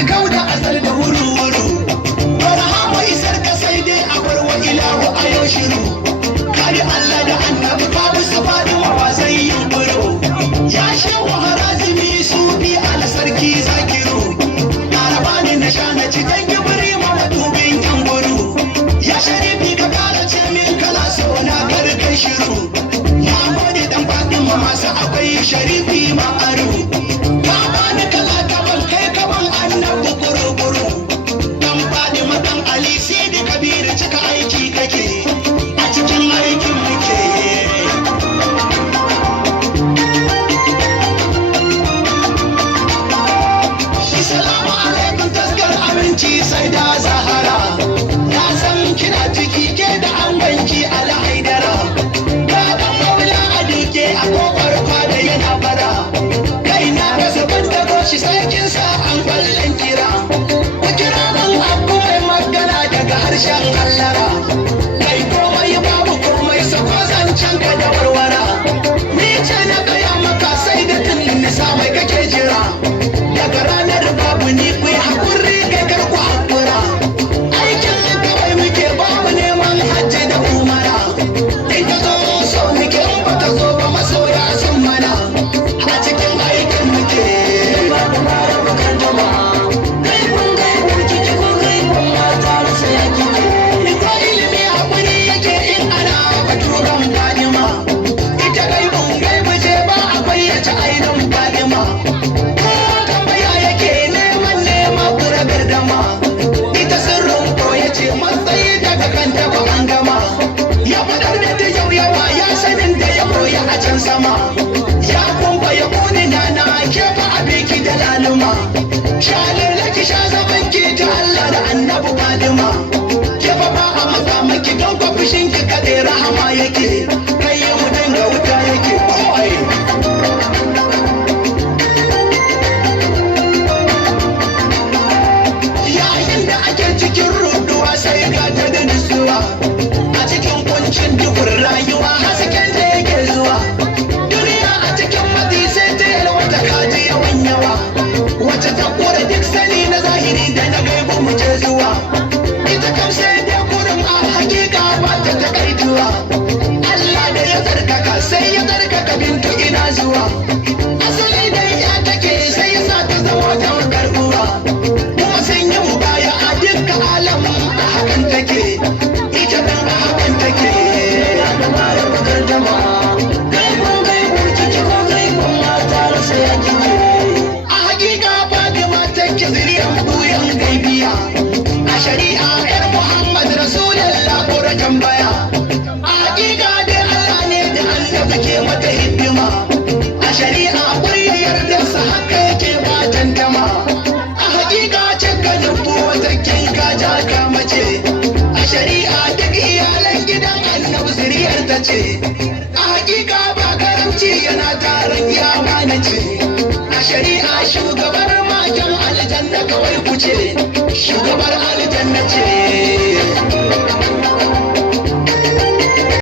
su kauda asal da wuru-wuru. Barhama isar ka sai dai a bar wa ilahu a yau shiru. Kari Allah da annabi babu su faɗi wa zai yi buro. Ya shehu harazimi su bi ala sarki zakiru. Larabani na sha na ci dan gibiri ma madubin yan guru. Ya sharifi ka kara ce min kana so na karkai shiru. Na gode dan faɗin ma masu akwai sharifi ma aro. Ka bani kala kaban kai kaban annabi guru-guru. Dan faɗi ma dan Ali Sidi Kabiru cika aiki kake. A cikin aikin muke. Assalamu alaikum taskar aminci sai da Zahara. Na san kina ciki ke da an banki alhaidara. Ga dan maula a duke a kofar kwada yana bara. Kai na rasa banda goshi sai kin sa an kwallon kira. Ku kira nan abu mai magana daga harshen hallara. Kai komai babu komai sako zancen ka da warwara. Ni ce na gaya maka sai da tunin nisa mai kake jira. Daga ranar babu ni kuyi haƙuri kai kar ku haƙura. Aikin kawai muke babu neman hajji da umara. In ta zo so muke in ba ta zo ba masoya sun mana. A cikin aikin muke. Ita ilimi haƙuri yake in ana baturan Fadima. Ita gaibun gaibu ce ba a bayyace ainihin Fadima. Tambaya yake neman kura gardama. Ita sirrin koya ce matsayi daga kanta ba an gama. Ya fadar da ta yau yawa ya sanin da ya koya a can sama. Ya kumfa ya kuni na kefa a biki da laluma. Shalir laki sha zaban ki ta Allah da annabu Fadima. Kefa ba a matsa maki don kwa fushin ki kaɗai rahama yake. Kai yi mu dinga wuta yake. Yayin da ake cikin ruduwa sai ga ta da nutsuwa. A cikin kuncin dukun rayuwa hasken da yake zuwa. Duniya a cikin matsi sai ta yalwata kaji yawan yawa. Wacce ta kore duk sani na zahiri da na gaibu mu je zuwa. Ita kam sai dai kurin a hakika ba ta takaituwa. Allah da ya tsarkaka sai ya tsarkaka bintu ina zuwa. Asali da ya take sai ya sa ta zama ta karbuwa. Kuma sun yi mu baya a dukkan alamun a hakan take. Ita dan a hakan take. A hakika Fatima take zuriyar buyan gaibiya. A shari'a 'yar Muhammad Rasulullah kura tambaya. A hakika dai Allah ne da annabi ke mata hidima. A shari'a kuriyar darsa haka yake ba tantama. A hakika cika nufu wata kinka jaka mace. A shari'a duk iyalan gidan annabi zuriyar ta ce. A hakika ba karamci yana taron yawa na ce. A shari'a shugabar matan aljanna kawai ku ce. Shugabar aljanna ce.